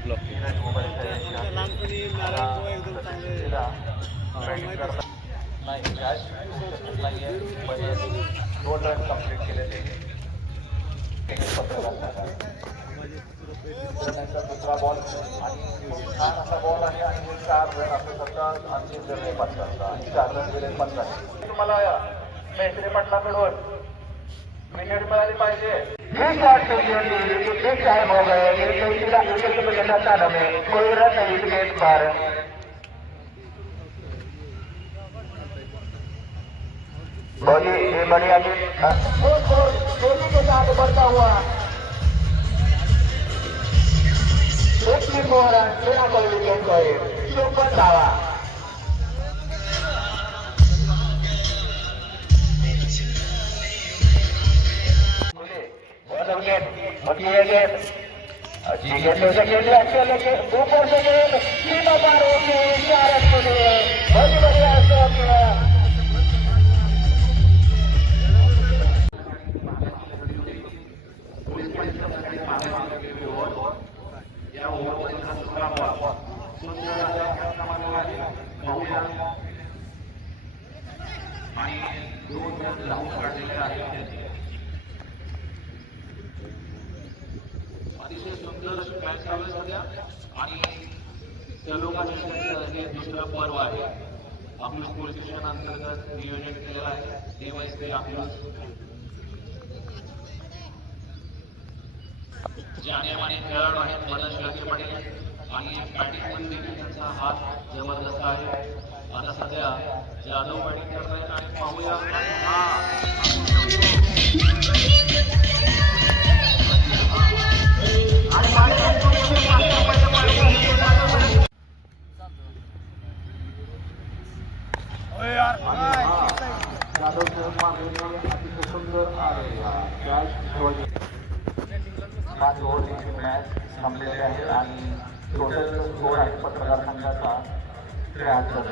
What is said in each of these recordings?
एकदम चांगले नाही दोन रन कंप्लीट केले. ते दुसरा बॉल आणि छान असा बॉल आहे आणि चार रन असं समजा अंतिम जर आणि चार रन गेले पंचांनी तुम्हाला मेहत्रे पाटलाकडून विकेट मिळाली पाहिजे. जिस बात को जिस टाइम हो गए ये कोई रन नहीं पर ये बढ़िया जी एक और तेजी के साथ बढ़ता हुआ एक टीम रहा है बिना कोई विकेट गए सुपर दावा One again, Mati again. अच्छी गेट ले सके अच्छे लगे ऊपर से गेट सीमा पार होगी चार के लिए बहुत बढ़िया शॉट अतिशय सुंदर अशी मॅच चालू आहे सध्या आणि त्या लोकांच्या हे दुसरं पर्व आहे. आपलं स्कूल शिक्षण अंतर्गत नियोजन केलेलं आहे तेव्हाच ते आपलं जाण्यामाने खेळाडू आहेत मनोज गांधी पाटील आणि बॅटिंग देखील त्यांचा हात जबरदस्त आहे. आता सध्या जाधव बॅटिंग करत आहेत आणि पाहूया पाच ओव्हरची मॅच संपलेली आहे आणि टोटल स्कोर आहे पत्रकार संघाचा त्र्याहत्तर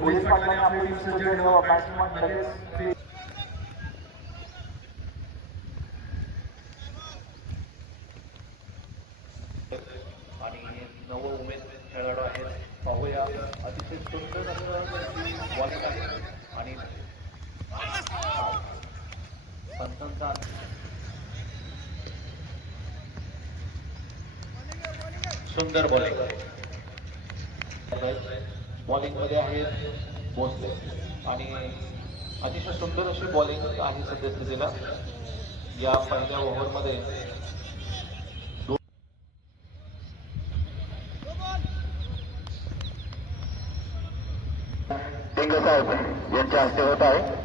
पोलीस पाटलांनी आपली टीम बॅट्समन लगेच आणि नव उमेद खेळाडू आहेत. पाहूया. अतिशय सुंदर असं बॉलिंग आहे आणि सुंदर बॉलिंग बॉलिंगमध्ये आहेत भोसले. आणि अतिशय सुंदर अशी बॉलिंग आहे सद्यस्थितीला या पहिल्या ओव्हरमध्ये मध्ये यांच्या हस्ते होत आहे.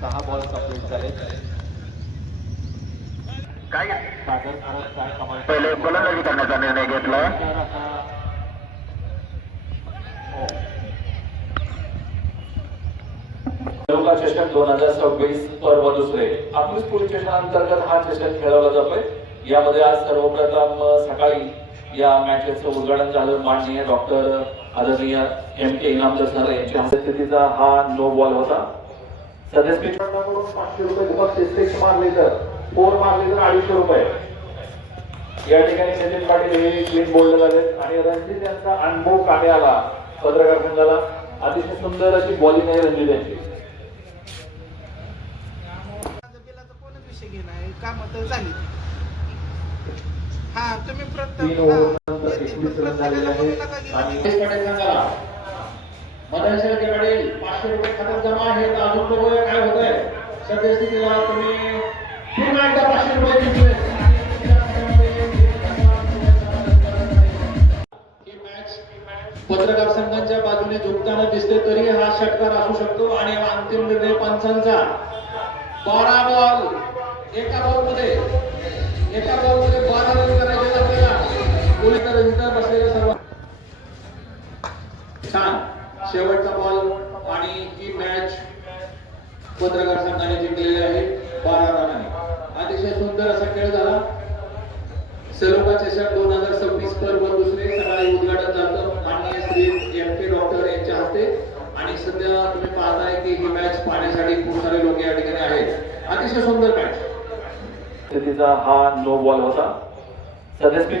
सहा बॉल कंप्लीट झाले. काय? सागर खरंच काय कमाल. पहिले गोलंदाजी करण्याचा निर्णय घेतला? तर आता हो. तालुका चषक दोन हजार सव्वीस पर्व दुसरे. पोलीस स्टेशन अंतर्गत हा चषक खेळवला जातोय. यामध्ये आज सर्वप्रथम सकाळी या मॅचेचं उद्घाटन झालं माननीय डॉक्टर आदरणीय एम के इनामदार सर यांच्या स्थितीचा हा नो बॉल होता. सदस्य पाचशे रुपये बक्षीस सिक्स मारले तर. फोर मारले तर अडीचशे रुपये. या ठिकाणी नितीन पाटील हे क्लीन बोल्ड झाले आणि रणजित यांचा अनुभव कामे आला पत्रकार संघाला. अतिशय सुंदर अशी बॉलिंग आहे रणजित यांची. हा तुम्ही प्रत्येक मदनशेर पाचशे रुपये खात्यात जमा आहेत. अजून बघूया काय होत आहे सद्यस्थितीला तुम्ही पुन्हा एकदा पाचशे रुपये दिसले. पत्रकार संघाच्या बाजूने झुकताना दिसते तरी हा षटकार असू शकतो आणि अंतिम निर्णय पंचांचा बारा बॉल एका बॉलमध्ये. एका बॉलमध्ये बारा रन करायचे आपल्याला. बसलेले सर्व छान. शेवटचा बॉल आणि ही मॅच पत्रकार संघाने जिंकलेली आहे बारा रनाने. अतिशय सुंदर असा खेळ झाला. सलोका चषक दोन हजार सव्वीस पर्व दुसरे सकाळी उद्घाटन झालं. माननीय श्री एम पी डॉक्टर यांच्या हस्ते. आणि सध्या तुम्ही पाहताय की ही मॅच पाहण्यासाठी खूप सारे लोक या ठिकाणी आहेत. अतिशय सुंदर मॅच तिचा हा नो बॉल होता. सध्या